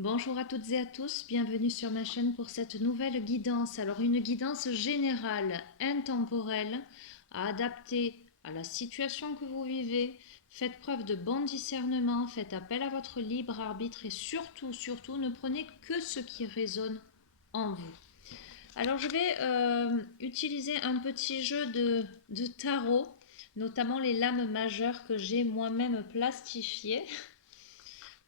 Bonjour à toutes et à tous, bienvenue sur ma chaîne pour cette nouvelle guidance. Alors une guidance générale, intemporelle, à adapter à la situation que vous vivez. Faites preuve de bon discernement, faites appel à votre libre arbitre et surtout, ne prenez que ce qui résonne en vous. Alors je vais utiliser un petit jeu de tarot, notamment les lames majeures que j'ai moi-même plastifiées.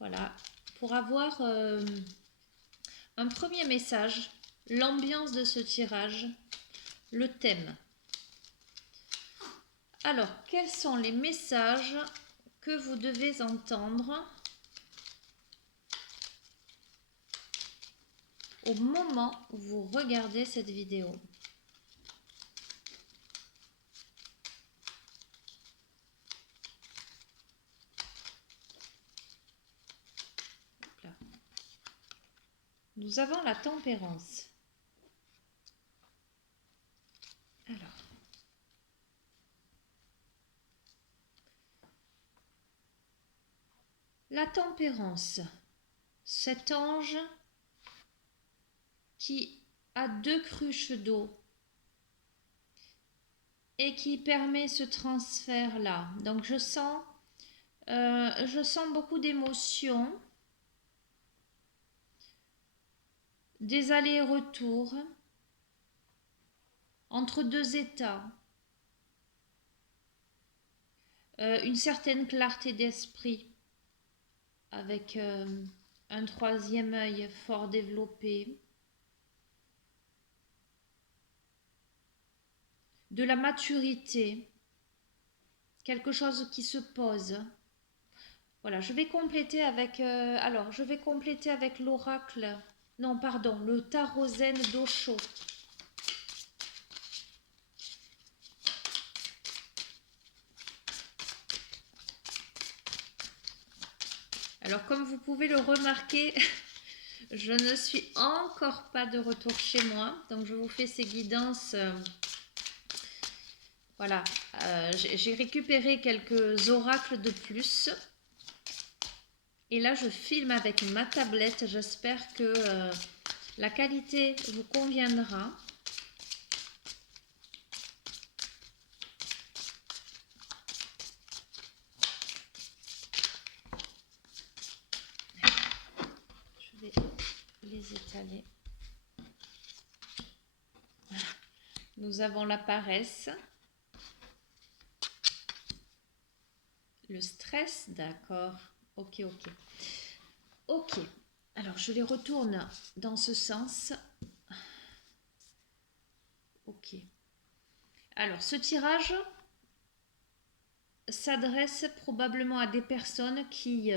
Voilà, pour avoir un premier message, l'ambiance de ce tirage, le thème. Alors, quels sont les messages que vous devez entendre au moment où vous regardez cette vidéo? Nous avons la tempérance. Alors, la tempérance, cet ange qui a deux cruches d'eau et qui permet ce transfert-là. Donc je sens beaucoup d'émotions, des allers-retours entre deux états, une certaine clarté d'esprit avec un troisième œil fort développé, de la maturité, quelque chose qui se pose. Voilà, je vais compléter avec l'oracle, non pardon, le tarot zen d'Osho. Alors comme vous pouvez le remarquer, je ne suis encore pas de retour chez moi, donc je vous fais ces guidances. Voilà, j'ai récupéré quelques oracles de plus. Et là, je filme avec ma tablette. J'espère que la qualité vous conviendra. Je vais les étaler. Nous avons la paresse. Le stress, d'accord. Ok. Ok, alors je les retourne dans ce sens. Ok. Alors ce tirage s'adresse probablement à des personnes qui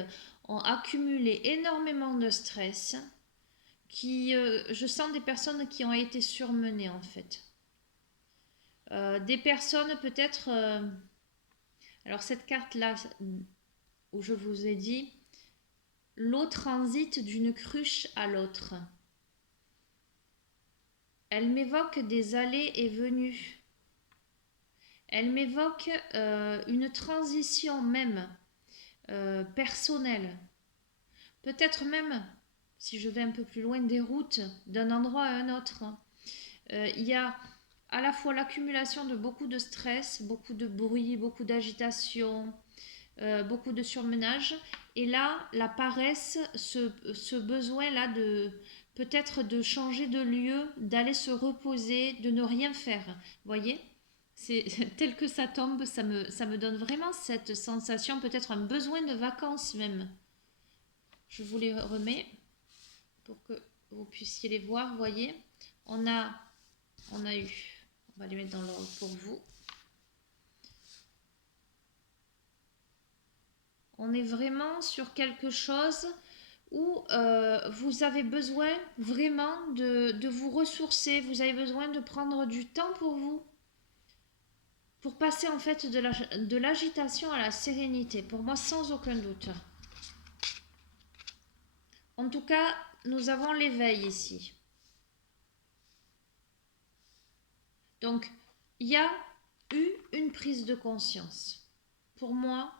ont accumulé énormément de stress, je sens des personnes qui ont été surmenées en fait. Des personnes peut-être... alors cette carte-là, où je vous ai dit, l'eau transite d'une cruche à l'autre. Elle m'évoque des allées et venues. Elle m'évoque une transition même personnelle. Peut-être même, si je vais un peu plus loin, des routes d'un endroit à un autre. Il y a à la fois l'accumulation de beaucoup de stress, beaucoup de bruit, beaucoup d'agitation, beaucoup de surmenage. Et là, la paresse, ce besoin-là de peut-être de changer de lieu, d'aller se reposer, de ne rien faire. Vous voyez ? C'est tel que ça tombe, ça me donne vraiment cette sensation, peut-être un besoin de vacances même. Je vous les remets pour que vous puissiez les voir. Vous voyez, on a eu, on va les mettre dans l'ordre pour vous. On est vraiment sur quelque chose où vous avez besoin vraiment de vous ressourcer, vous avez besoin de prendre du temps pour passer en fait de l'agitation à la sérénité, pour moi sans aucun doute. En tout cas, nous avons l'éveil ici. Donc, il y a eu une prise de conscience. Pour moi,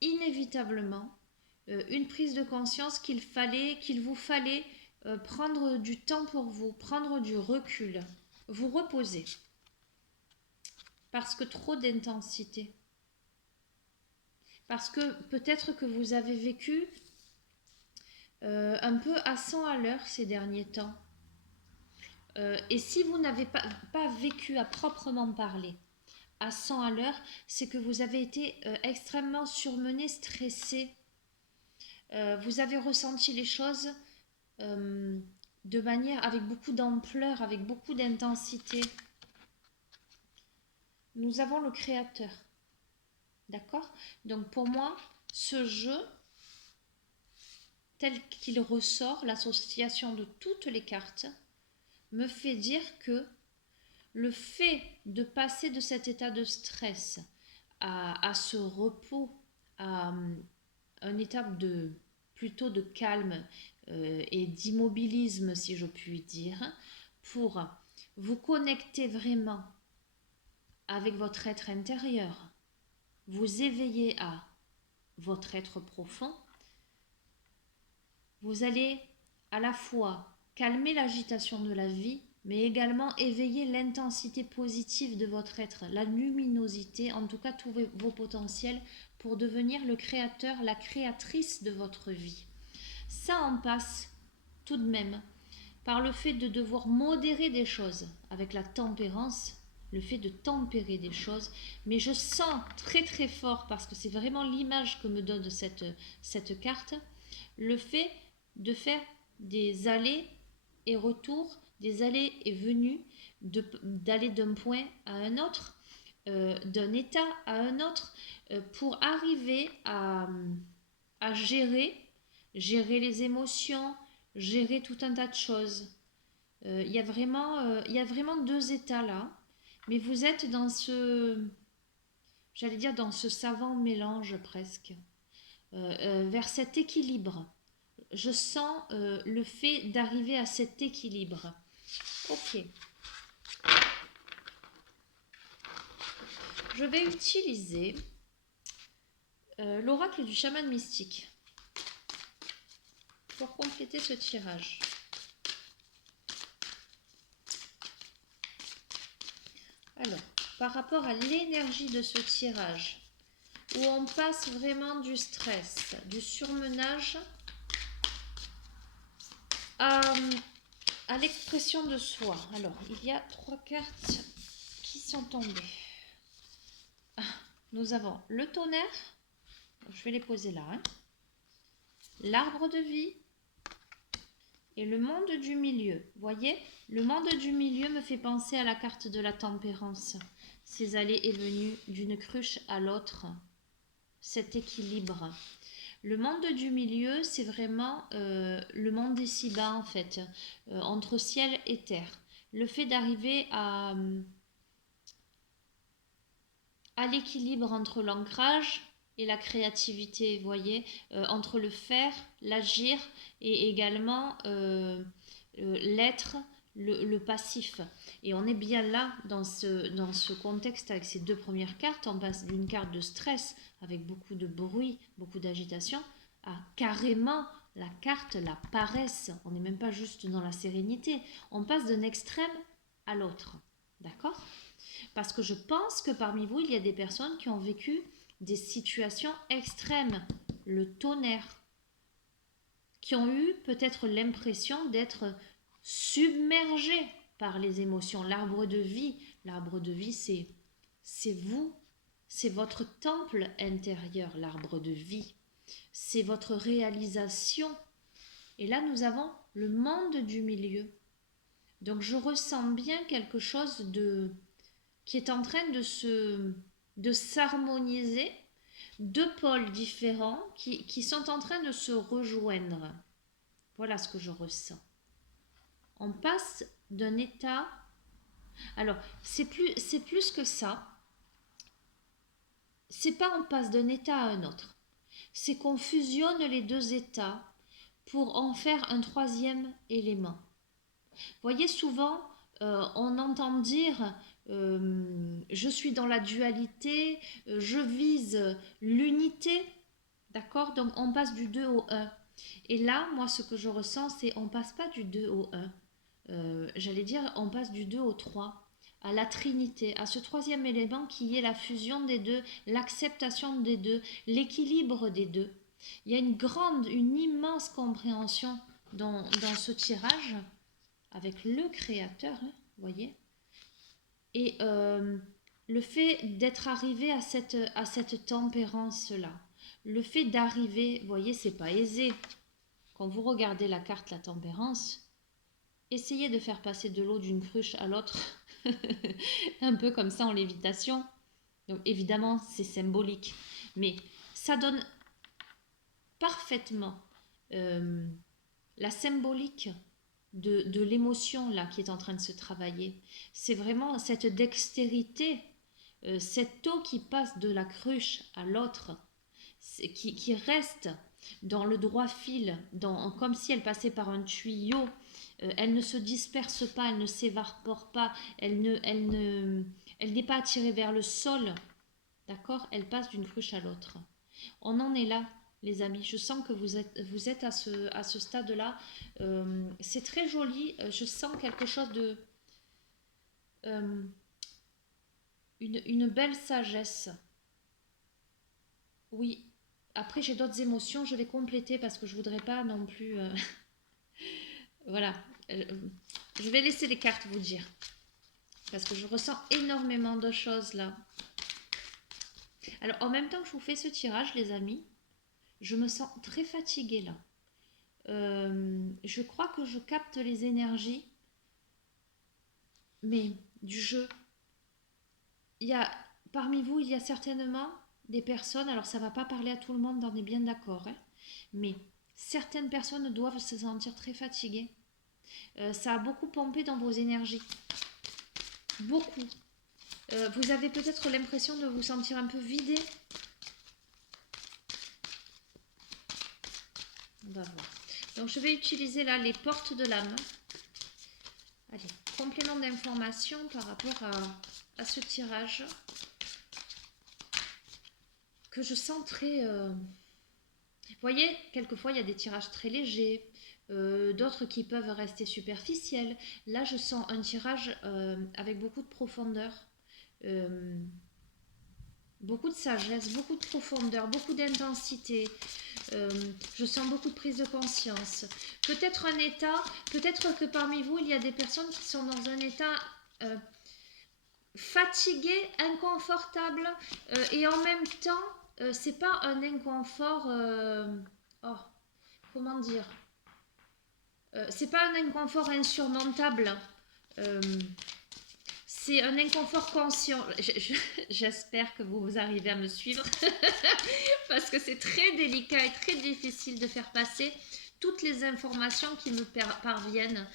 inévitablement, une prise de conscience qu'il vous fallait prendre du temps pour vous, prendre du recul, vous reposer. Parce que trop d'intensité. Parce que peut-être que vous avez vécu un peu à 100 à l'heure ces derniers temps. Et si vous n'avez pas vécu à proprement parler à 100 à l'heure, c'est que vous avez été extrêmement surmené, stressé. Vous avez ressenti les choses de manière avec beaucoup d'ampleur, avec beaucoup d'intensité. Nous avons le Créateur. D'accord? Donc pour moi, ce jeu, tel qu'il ressort, l'association de toutes les cartes, me fait dire que le fait de passer de cet état de stress à ce repos, à un état plutôt de calme et d'immobilisme, si je puis dire, pour vous connecter vraiment avec votre être intérieur, vous éveiller à votre être profond, vous allez à la fois calmer l'agitation de la vie, mais également éveiller l'intensité positive de votre être, la luminosité, en tout cas tous vos potentiels pour devenir le créateur, la créatrice de votre vie. Ça en passe tout de même par le fait de devoir modérer des choses avec la tempérance, le fait de tempérer des choses, mais je sens très très fort, parce que c'est vraiment l'image que me donne cette carte, le fait de faire des allers et retours, des allées et venues, d'aller d'un point à un autre, d'un état à un autre, pour arriver à gérer les émotions, gérer tout un tas de choses. Il y a vraiment deux états là, mais vous êtes dans j'allais dire dans ce savant mélange presque, vers cet équilibre. Je sens le fait d'arriver à cet équilibre. Ok. Je vais utiliser l'oracle du chaman mystique pour compléter ce tirage. Alors, par rapport à l'énergie de ce tirage, où on passe vraiment du stress, du surmenage à l'expression de soi. Alors, il y a 3 cartes qui sont tombées. Nous avons le tonnerre, je vais les poser là, hein. L'arbre de vie et le monde du milieu. Vous voyez, le monde du milieu me fait penser à la carte de la tempérance. Ces allées et venues d'une cruche à l'autre, cet équilibre. Le monde du milieu, c'est vraiment le monde d'ici-bas en fait, entre ciel et terre. Le fait d'arriver à l'équilibre entre l'ancrage et la créativité, vous voyez, entre le faire, l'agir et également l'être, le passif. Et on est bien là dans ce contexte avec ces 2 premières cartes. On passe d'une carte de stress avec beaucoup de bruit, beaucoup d'agitation, à carrément la carte, la paresse. On n'est même pas juste dans la sérénité. On passe d'un extrême à l'autre. D'accord ? Parce que je pense que parmi vous, il y a des personnes qui ont vécu des situations extrêmes, le tonnerre, qui ont eu peut-être l'impression d'être submergés par les émotions. L'arbre de vie, c'est vous, c'est votre temple intérieur, l'arbre de vie. C'est votre réalisation. Et là, nous avons le monde du milieu. Donc, je ressens bien quelque chose qui est en train de s'harmoniser, 2 pôles différents qui sont en train de se rejoindre. Voilà ce que je ressens. On passe d'un état... Alors, c'est plus que ça. C'est pas on passe d'un état à un autre. C'est qu'on fusionne les 2 états pour en faire un 3e élément. Vous voyez, souvent, on entend dire je suis dans la dualité, je vise l'unité, D'accord? Donc, on passe du 2 au 1. Et là, moi, ce que je ressens, c'est on passe pas du 2 au 1. J'allais dire, on passe du 2 au 3, à la trinité, à ce troisième élément qui est la fusion des deux, l'acceptation des deux, l'équilibre des deux. Il y a une immense compréhension dans ce tirage avec le créateur, hein, vous voyez. Et le fait d'être arrivé à cette tempérance-là, le fait d'arriver, vous voyez, c'est pas aisé. Quand vous regardez la carte la tempérance, essayez de faire passer de l'eau d'une cruche à l'autre, un peu comme ça en lévitation. Donc évidemment, c'est symbolique, mais ça donne parfaitement la symbolique de l'émotion là qui est en train de se travailler. C'est vraiment cette dextérité, cette eau qui passe de la cruche à l'autre, qui reste dans le droit fil, comme si elle passait par un tuyau. Elle ne se disperse pas, elle ne s'évapore pas, elle n'est pas attirée vers le sol, d'accord? Elle passe d'une cruche à l'autre. On en est là, les amis. Je sens que vous êtes à ce stade-là. C'est très joli. Je sens quelque chose de... une belle sagesse. Oui. Après, j'ai d'autres émotions. Je vais compléter parce que je voudrais pas non plus... Voilà. Je vais laisser les cartes vous dire. Parce que je ressens énormément de choses là. Alors, en même temps que je vous fais ce tirage, les amis, je me sens très fatiguée là. Je crois que je capte les énergies, mais du jeu. Parmi vous, il y a certainement des personnes, alors ça ne va pas parler à tout le monde, on est bien d'accord, hein, mais certaines personnes doivent se sentir très fatiguées. Ça a beaucoup pompé dans vos énergies. Beaucoup. Vous avez peut-être l'impression de vous sentir un peu vidé. On va voir. Donc je vais utiliser là les portes de l'âme. Allez, complément d'information par rapport à ce tirage que je sens très... Vous voyez, quelquefois il y a des tirages très légers, d'autres qui peuvent rester superficiels. Là, je sens un tirage avec beaucoup de profondeur, beaucoup de sagesse, beaucoup de profondeur, beaucoup d'intensité. Je sens beaucoup de prise de conscience. Peut-être un état, peut-être que parmi vous, il y a des personnes qui sont dans un état fatigué, inconfortable, et en même temps, c'est pas un inconfort... oh, comment dire, c'est pas un inconfort insurmontable, c'est un inconfort conscient. J'espère que vous arrivez à me suivre parce que c'est très délicat et très difficile de faire passer toutes les informations qui me parviennent,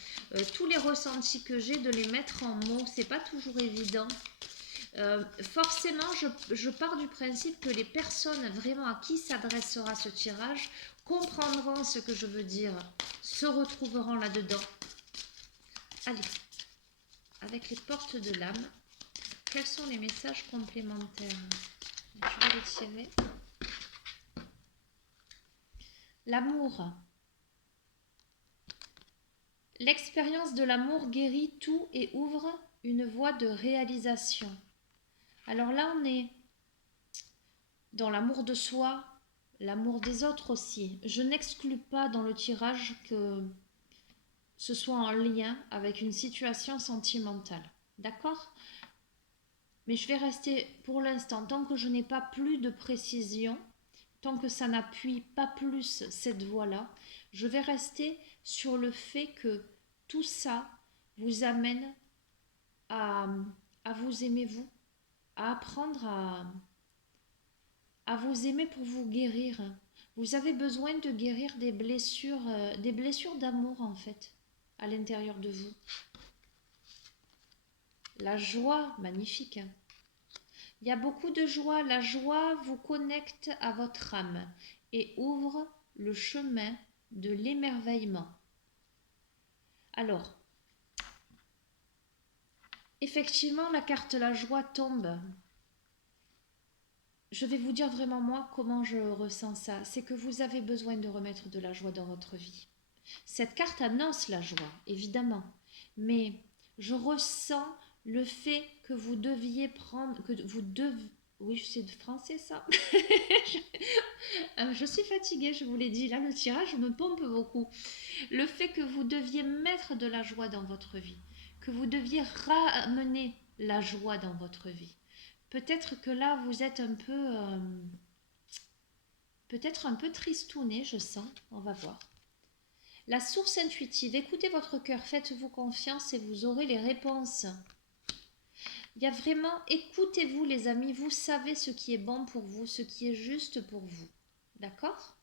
tous les ressentis que j'ai, de les mettre en mots, c'est pas toujours évident. Forcément, je pars du principe que les personnes vraiment à qui s'adressera ce tirage comprendront ce que je veux dire, se retrouveront là-dedans. Allez, avec les portes de l'âme, quels sont les messages complémentaires? Je vais les tirer. L'amour. L'expérience de l'amour guérit tout et ouvre une voie de réalisation. Alors là, on est dans l'amour de soi, l'amour des autres aussi. Je n'exclus pas dans le tirage que ce soit en lien avec une situation sentimentale. D'accord? Mais je vais rester pour l'instant, tant que je n'ai pas plus de précision, tant que ça n'appuie pas plus cette voie-là, je vais rester sur le fait que tout ça vous amène à vous aimer vous, à apprendre à vous aimer pour vous guérir. Vous avez besoin de guérir des blessures d'amour en fait, à l'intérieur de vous. La joie, magnifique. Il y a beaucoup de joie. La joie vous connecte à votre âme et ouvre le chemin de l'émerveillement. Alors, effectivement, la carte la joie tombe. je vais vous dire vraiment moi comment je ressens ça. C'est que vous avez besoin de remettre de la joie dans votre vie. Cette carte annonce la joie, évidemment. Mais je ressens le fait que vous deviez prendre, que vous devez... Oui, je sais de français ça. Je suis fatiguée, je vous l'ai dit. Là, le tirage me pompe beaucoup. Le fait que vous deviez mettre de la joie dans votre vie, que vous deviez ramener la joie dans votre vie. Peut-être que là, vous êtes un peu... peut-être un peu tristouné, je sens. On va voir. La source intuitive, écoutez votre cœur, faites-vous confiance et vous aurez les réponses. Il y a vraiment, écoutez-vous les amis, vous savez ce qui est bon pour vous, ce qui est juste pour vous. D'accord?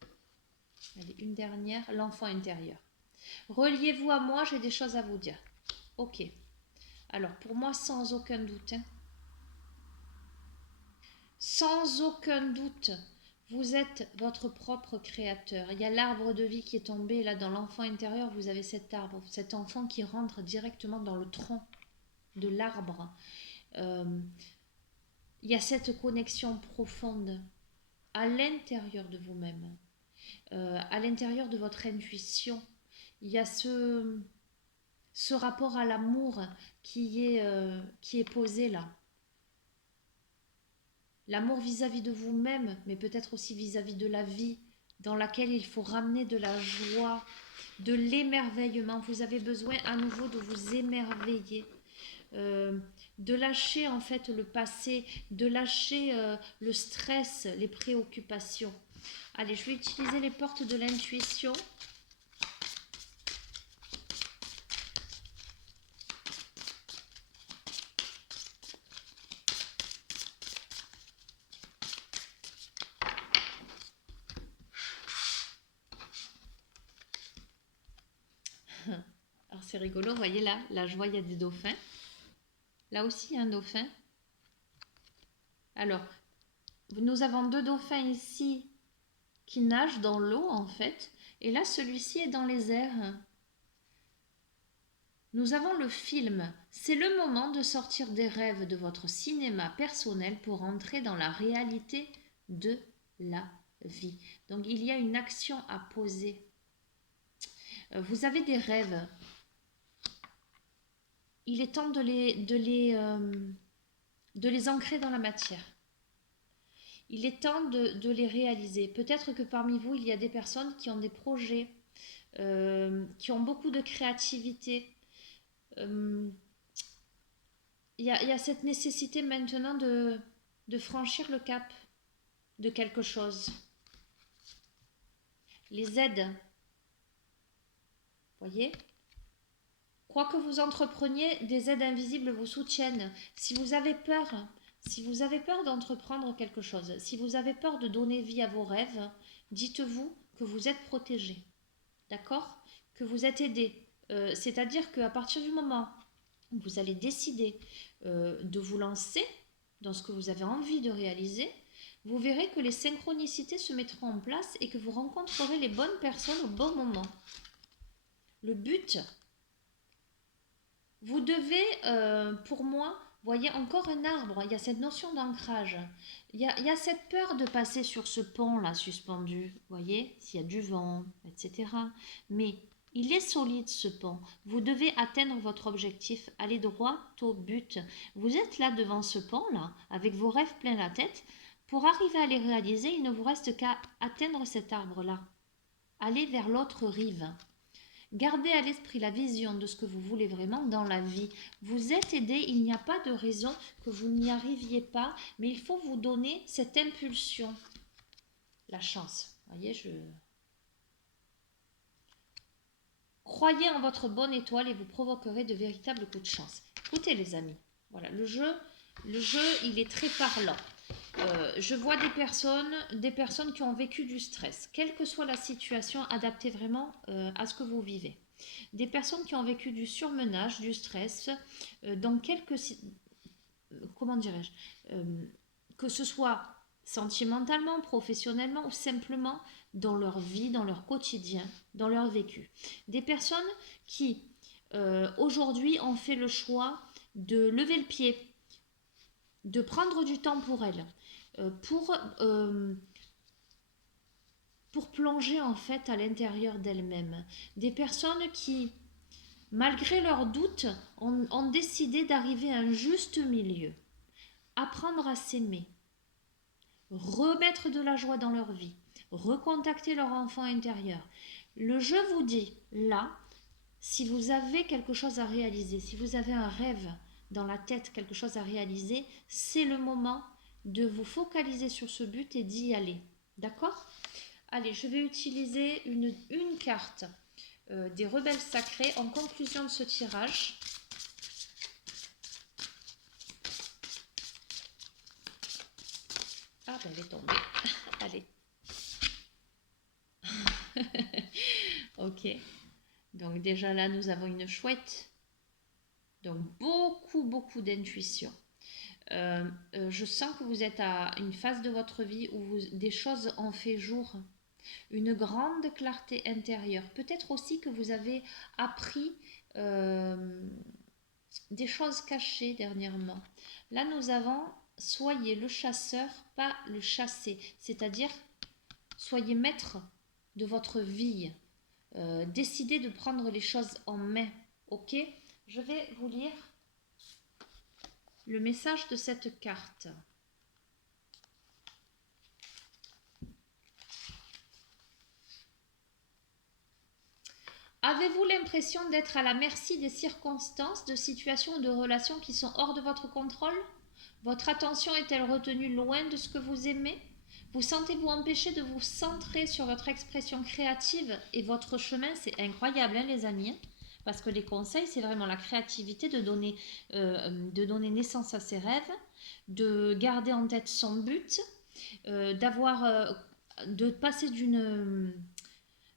Allez, une dernière, l'enfant intérieur. Reliez-vous à moi, j'ai des choses à vous dire. Ok. Alors, pour moi, sans aucun doute, hein, sans aucun doute, vous êtes votre propre créateur. Il y a l'arbre de vie qui est tombé. Là, dans l'enfant intérieur, vous avez cet arbre, cet enfant qui rentre directement dans le tronc de l'arbre. Il y a cette connexion profonde à l'intérieur de vous-même, à l'intérieur de votre intuition. Il y a ce rapport à l'amour qui est posé là. L'amour vis-à-vis de vous-même, mais peut-être aussi vis-à-vis de la vie, dans laquelle il faut ramener de la joie, de l'émerveillement. Vous avez besoin à nouveau de vous émerveiller, de lâcher en fait le passé, de lâcher le stress, les préoccupations. Allez, je vais utiliser les portes de l'intuition. Alors c'est rigolo, vous voyez là, la joie, il y a des dauphins. Là aussi, il y a un dauphin. Alors, nous avons deux dauphins ici qui nagent dans l'eau en fait. Et là, celui-ci est dans les airs. Nous avons le film. C'est le moment de sortir des rêves de votre cinéma personnel pour entrer dans la réalité de la vie. Donc, il y a une action à poser. Vous avez des rêves. Il est temps de les ancrer dans la matière. Il est temps de les réaliser. Peut-être que parmi vous, il y a des personnes qui ont des projets, qui ont beaucoup de créativité. Il y a cette nécessité maintenant de franchir le cap de quelque chose. Les aides, voyez ? Quoi que vous entrepreniez, des aides invisibles vous soutiennent. Si vous avez peur d'entreprendre quelque chose, si vous avez peur de donner vie à vos rêves, dites-vous que vous êtes protégé, d'accord ? Que vous êtes aidé. C'est-à-dire qu'à partir du moment où vous allez décider de vous lancer dans ce que vous avez envie de réaliser, vous verrez que les synchronicités se mettront en place et que vous rencontrerez les bonnes personnes au bon moment. Le but, vous devez, pour moi, voyez encore un arbre, il y a cette notion d'ancrage. Il y a cette peur de passer sur ce pont-là suspendu, voyez, s'il y a du vent, etc. Mais il est solide ce pont. Vous devez atteindre votre objectif, aller droit au but. Vous êtes là devant ce pont-là, avec vos rêves plein la tête. Pour arriver à les réaliser, il ne vous reste qu'à atteindre cet arbre-là. Aller vers l'autre rive. Gardez à l'esprit la vision de ce que vous voulez vraiment dans la vie. Vous êtes aidé, il n'y a pas de raison que vous n'y arriviez pas, mais il faut vous donner cette impulsion. La chance. Voyez, Croyez en votre bonne étoile et vous provoquerez de véritables coups de chance. Écoutez les amis, voilà, le jeu, il est très parlant. Je vois des personnes qui ont vécu du stress, quelle que soit la situation, adaptez vraiment à ce que vous vivez. Des personnes qui ont vécu du surmenage, du stress, dans quelques... comment dirais-je que ce soit sentimentalement, professionnellement ou simplement dans leur vie, dans leur quotidien, dans leur vécu. Des personnes qui aujourd'hui ont fait le choix de lever le pied, de prendre du temps pour elles, pour plonger en fait à l'intérieur d'elles-mêmes. Des personnes qui, malgré leurs doutes, ont décidé d'arriver à un juste milieu, apprendre à s'aimer, remettre de la joie dans leur vie, recontacter leur enfant intérieur. Le jeu vous dit, là, si vous avez quelque chose à réaliser, si vous avez un rêve dans la tête, quelque chose à réaliser, c'est le moment de vous focaliser sur ce but et d'y aller. D'accord ? Allez, je vais utiliser une carte des rebelles sacrés en conclusion de ce tirage. Ah ben elle est tombée. Allez. Ok. Donc déjà là, nous avons une chouette. Donc beaucoup d'intuition. Je sens que vous êtes à une phase de votre vie où des choses ont fait jour. Une grande clarté intérieure. Peut-être aussi que vous avez appris des choses cachées dernièrement. Là, nous avons soyez le chasseur, pas le chassé. C'est-à-dire, soyez maître de votre vie. Décidez de prendre les choses en main. Ok ? Je vais vous lire le message de cette carte. Avez-vous l'impression d'être à la merci des circonstances, de situations ou de relations qui sont hors de votre contrôle ? Votre attention est-elle retenue loin de ce que vous aimez ? Vous sentez-vous empêché de vous centrer sur votre expression créative et votre chemin ? C'est incroyable, hein, les amis, parce que les conseils, c'est vraiment la créativité de donner naissance à ses rêves, de garder en tête son but, de passer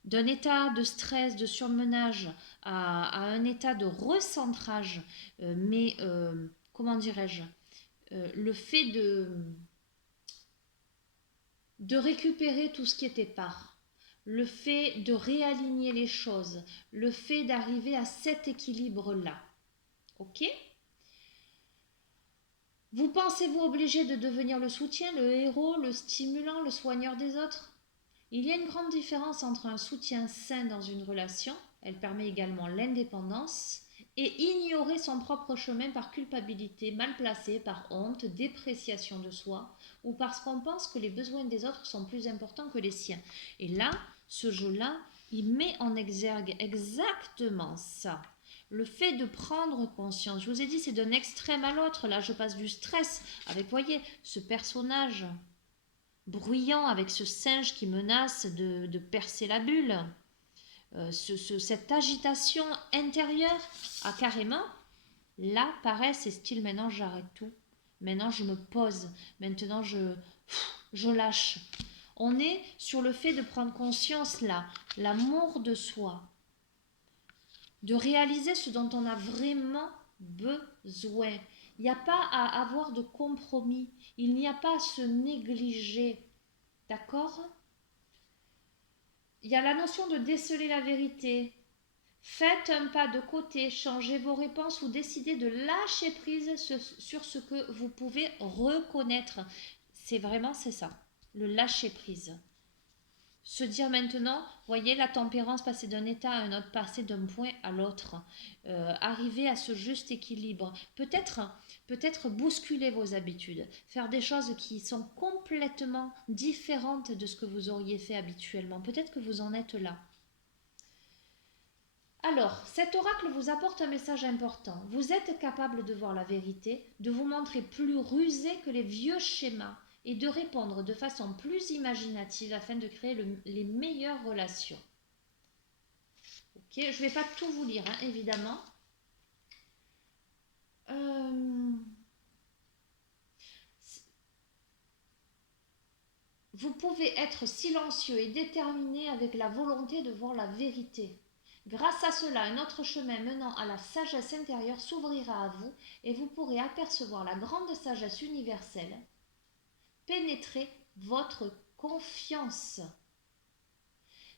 d'un état de stress, de surmenage à un état de recentrage, comment dirais-je, le fait de récupérer tout ce qui était part, le fait de réaligner les choses, le fait d'arriver à cet équilibre-là. Ok ? Vous pensez-vous obligé de devenir le soutien, le héros, le stimulant, le soigneur des autres ? Il y a une grande différence entre un soutien sain dans une relation, elle permet également l'indépendance, et ignorer son propre chemin par culpabilité, mal placé, par honte, dépréciation de soi, ou parce qu'on pense que les besoins des autres sont plus importants que les siens. Et là, ce jeu-là, il met en exergue exactement ça. Le fait de prendre conscience, je vous ai dit, c'est d'un extrême à l'autre. Là, je passe du stress avec, voyez, ce personnage bruyant avec ce singe qui menace de percer la bulle, cette agitation intérieure à carrément, là, pareil, c'est style maintenant j'arrête tout, maintenant je me pose, maintenant je lâche. On est sur le fait de prendre conscience là, l'amour de soi, de réaliser ce dont on a vraiment besoin. Il n'y a pas à avoir de compromis, il n'y a pas à se négliger. D'accord ? Il y a la notion de déceler la vérité. Faites un pas de côté, changez vos réponses ou décidez de lâcher prise sur ce que vous pouvez reconnaître. C'est ça, le lâcher prise. Se dire maintenant, voyez la tempérance, passer d'un état à un autre, passer d'un point à l'autre, arriver à ce juste équilibre. Peut-être bousculer vos habitudes, faire des choses qui sont complètement différentes de ce que vous auriez fait habituellement. Peut-être que vous en êtes là. Alors, cet oracle vous apporte un message important. Vous êtes capable de voir la vérité, de vous montrer plus rusé que les vieux schémas et de répondre de façon plus imaginative afin de créer les meilleures relations. Ok, je ne vais pas tout vous lire, hein, évidemment. Vous pouvez être silencieux et déterminé avec la volonté de voir la vérité. Grâce à cela, un autre chemin menant à la sagesse intérieure s'ouvrira à vous et vous pourrez apercevoir la grande sagesse universelle. Pénétrez votre confiance.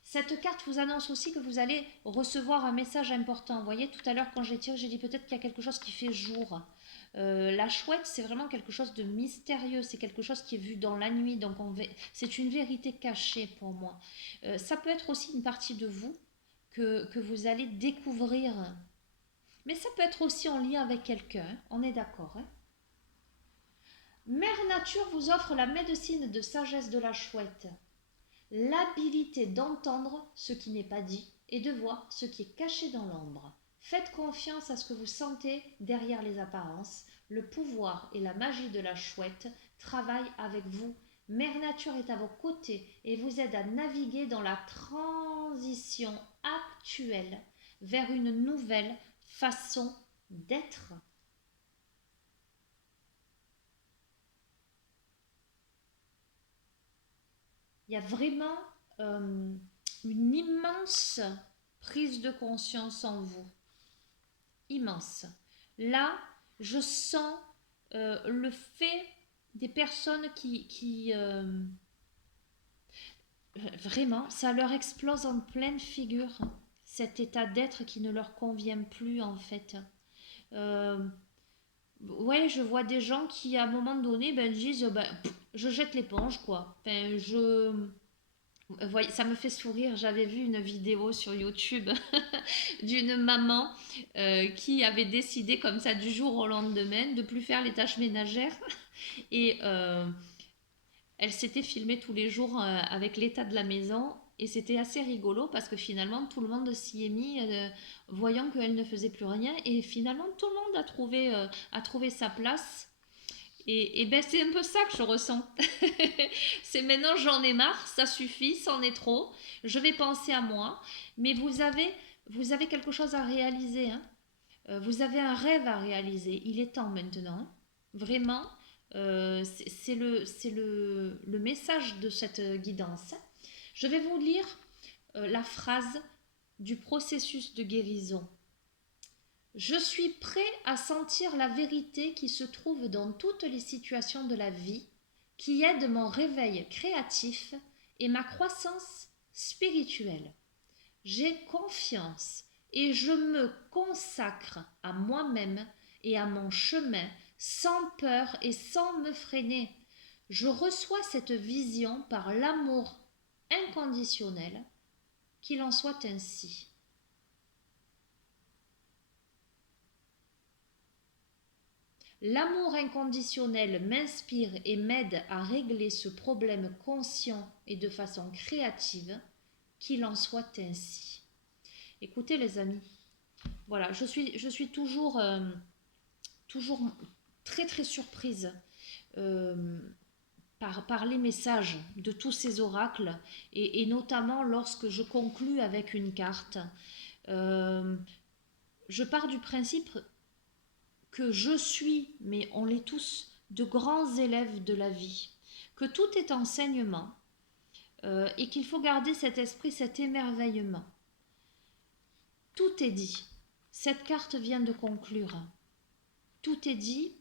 Cette carte vous annonce aussi que vous allez recevoir un message important. Vous voyez, tout à l'heure quand j'ai tiré, j'ai dit peut-être qu'il y a quelque chose qui fait jour. La chouette, c'est vraiment quelque chose de mystérieux, c'est quelque chose qui est vu dans la nuit, donc c'est une vérité cachée pour moi. Ça peut être aussi une partie de vous que vous allez découvrir, mais ça peut être aussi en lien avec quelqu'un, on est d'accord, hein. Mère Nature vous offre la médecine de sagesse de la chouette, l'habilité d'entendre ce qui n'est pas dit et de voir ce qui est caché dans l'ombre. Faites confiance à ce que vous sentez derrière les apparences. Le pouvoir et la magie de la chouette travaillent avec vous. Mère Nature est à vos côtés et vous aide à naviguer dans la transition actuelle vers une nouvelle façon d'être. Il y a vraiment une immense prise de conscience en vous. Immense. Là, je sens le fait des personnes qui vraiment, ça leur explose en pleine figure, cet état d'être qui ne leur convient plus en fait. Euh, ouais, je vois des gens qui à un moment donné disent je jette l'éponge quoi. Ça me fait sourire. J'avais vu une vidéo sur YouTube d'une maman qui avait décidé comme ça du jour au lendemain de plus faire les tâches ménagères et elle s'était filmée tous les jours avec l'état de la maison et c'était assez rigolo parce que finalement tout le monde s'y est mis voyant qu'elle ne faisait plus rien et finalement tout le monde a trouvé sa place et ben c'est un peu ça que je ressens. C'est maintenant j'en ai marre, ça suffit, c'en est trop, je vais penser à moi, mais vous avez quelque chose à réaliser, hein. Vous avez un rêve à réaliser, il est temps maintenant, hein. Vraiment, c'est le message de cette guidance. Je vais vous lire la phrase du processus de guérison. Je suis prêt à sentir la vérité qui se trouve dans toutes les situations de la vie, qui aide mon réveil créatif et ma croissance spirituelle. J'ai confiance et je me consacre à moi-même et à mon chemin sans peur et sans me freiner. Je reçois cette vision par l'amour inconditionnel, qu'il en soit ainsi. L'amour inconditionnel m'inspire et m'aide à régler ce problème conscient et de façon créative, qu'il en soit ainsi. Écoutez les amis, voilà, je suis toujours très très surprise euh, par les messages de tous ces oracles et notamment lorsque je conclus avec une carte. Euh, je pars du principe que je suis, mais on l'est tous, de grands élèves de la vie, que tout est enseignement et qu'il faut garder cet esprit, cet émerveillement. Tout est dit. Cette carte vient de conclure. Tout est dit,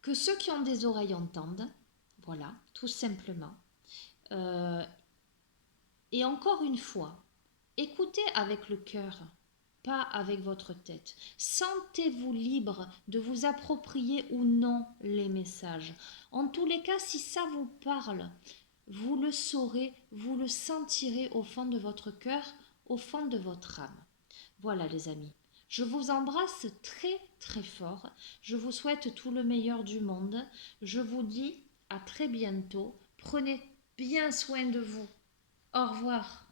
que ceux qui ont des oreilles entendent, voilà, tout simplement. Euh, et encore une fois, écoutez avec le cœur, pas avec votre tête. Sentez-vous libre de vous approprier ou non les messages. En tous les cas, si ça vous parle, vous le saurez, vous le sentirez au fond de votre cœur, au fond de votre âme. Voilà les amis. Je vous embrasse très très fort. Je vous souhaite tout le meilleur du monde. Je vous dis à très bientôt. Prenez bien soin de vous. Au revoir.